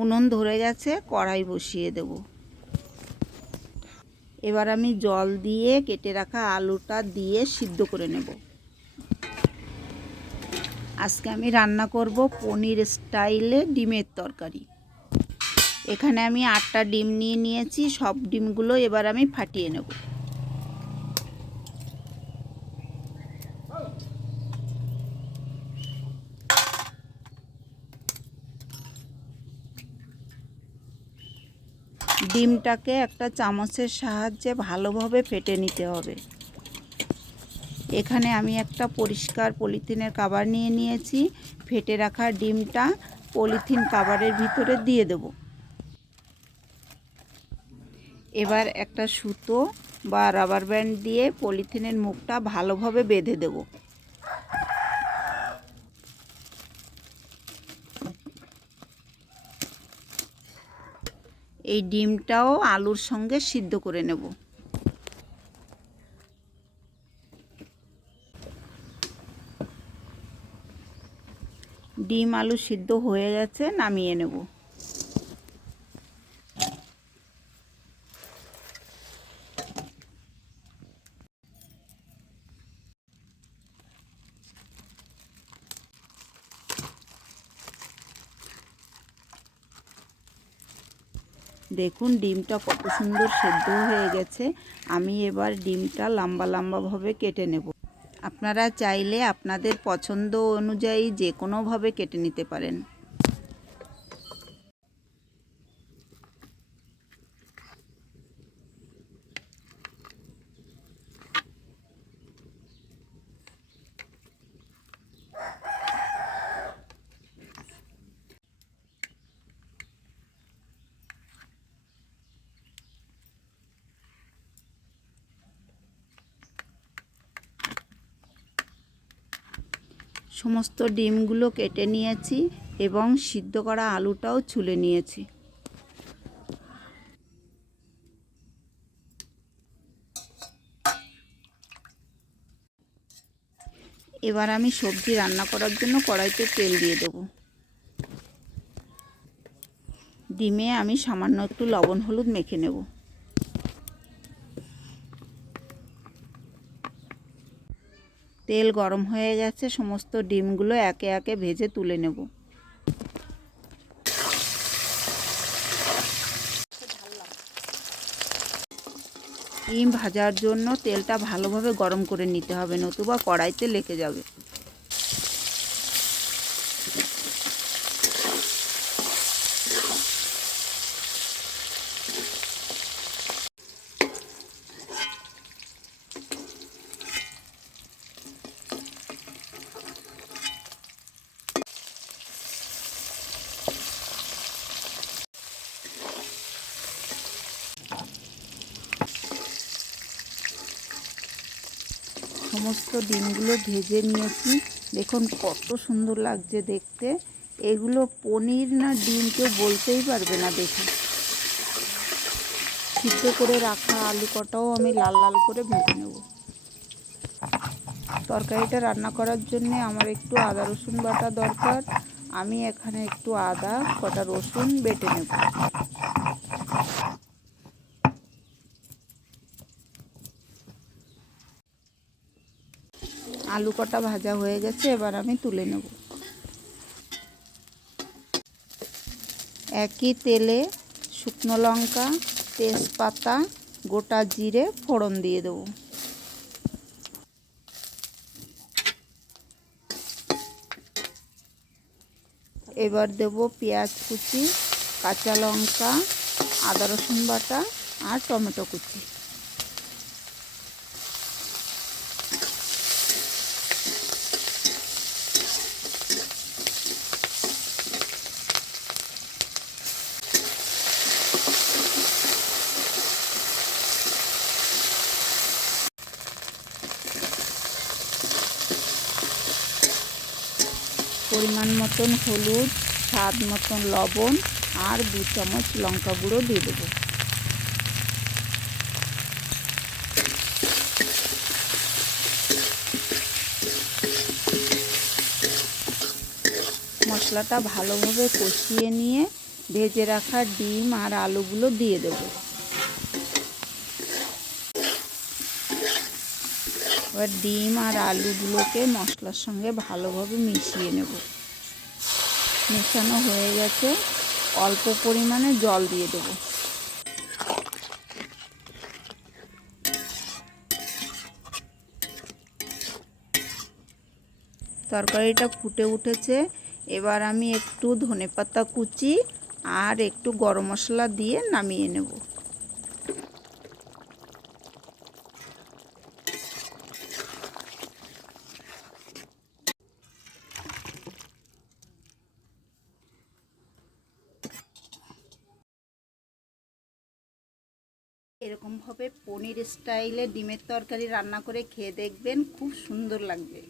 উনুন ধরে গেছে, কড়াই বসিয়ে দেব। এবার আমি জল দিয়ে কেটে রাখা আলুটা দিয়ে সিদ্ধ করে নেব। আজকে আমি রান্না করব পনির স্টাইলে ডিমের তরকারি। এখানে আমি 8টা ডিম নিয়ে নিয়েছি। সব ডিমগুলো এবার আমি ফাটিয়ে নেব। ডিমটাকে একটা চামচের সাহায্যে ভালোভাবে ফেটে নিতে হবে। এখানে আমি একটা পরিষ্কার পলিথিনের কভার নিয়ে নিয়েছি। ফেটে রাখা ডিমটা পলিথিন কভারের ভিতরে দিয়ে দেব। এবার একটা সুতো বা রাবার ব্যান্ড দিয়ে পলিথিনের মুখটা ভালোভাবে বেঁধে দেব। এই ডিমটাও আলুর সঙ্গে সিদ্ধ করে নেব। ডিম আলু সিদ্ধ হয়ে গেছে, নামিয়ে নেব। দেখুন ডিমটা কত সুন্দর সেদ্ধ হয়ে গেছে। আমি এবার ডিমটা লম্বা লম্বাভাবে কেটে নেব। আপনারা চাইলে আপনাদের পছন্দ অনুযায়ী যে কোনোভাবে কেটে নিতে পারেন। সমস্ত ডিমগুলো কেটে নিয়েছি এবং সিদ্ধ করা আলুটাও ছুলে নিয়েছি। এবার আমি সবজি রান্না করার জন্য কড়াইতে তেল দিয়ে দেব। ডিমে আমি সামান্য একটু লবণ হলুদ মেখে নেব। তেল গরম হয়ে গেছে, সমস্ত ডিমগুলো একে একে ভেজে তুলে নেব। ডিম ভাজার জন্য তেলটা ভালোভাবে গরম করে নিতে হবে, নতুবা কড়াইতে লেগে যাবে। সমস্ত ডিমগুলো ভেজে নিয়েছি। দেখুন কত সুন্দর লাগছে দেখতে। এগুলো পনির না ডিম কেউ বলতেই পারবে না দেখে। সিদ্ধ করে রাখা আলু কটাও আমি লাল লাল করে ভেজে নেব। তরকারিটা রান্না করার জন্য আমার একটু আদা রসুন বাটা দরকার। আমি এখানে একটু আদা, কটা রসুন বেটে নেব। আলু কটা ভাজা হয়ে গেছে, এবার আমি তুলে নেব। একই তেলে শুকনো লঙ্কা, তেজপাতা, গোটা জিরে ফোড়ন দিয়ে দেব। এবার দেব পেঁয়াজ কুচি, কাঁচা লঙ্কা, আদা রসুন বাটা আর টমেটো কুচি। পরিমাণ মতন হলুদ, স্বাদ মতন লবণ আর 2 চামচ লঙ্কা গুঁড়ো দিয়ে দেবো। মশলাটা ভালোভাবে কষিয়ে নিয়ে ভেজে রাখা ডিম আর আলুগুলো দিয়ে দেব। এবার ডিম আর আলুগুলোকে মশলার সঙ্গে ভালোভাবে মিশিয়ে নেব। মেশানো হয়ে গেছে, অল্প পরিমাণে জল দিয়ে দেব। তরকারিটা ফুটে উঠেছে, এবার আমি একটু ধনেপাতা কুচি আর একটু গরম মশলা দিয়ে নামিয়ে নেব। এরকমভাবে পনির স্টাইলে ডিমের তরকারি রান্না করে খেয়ে দেখবেন, খুব সুন্দর লাগবে।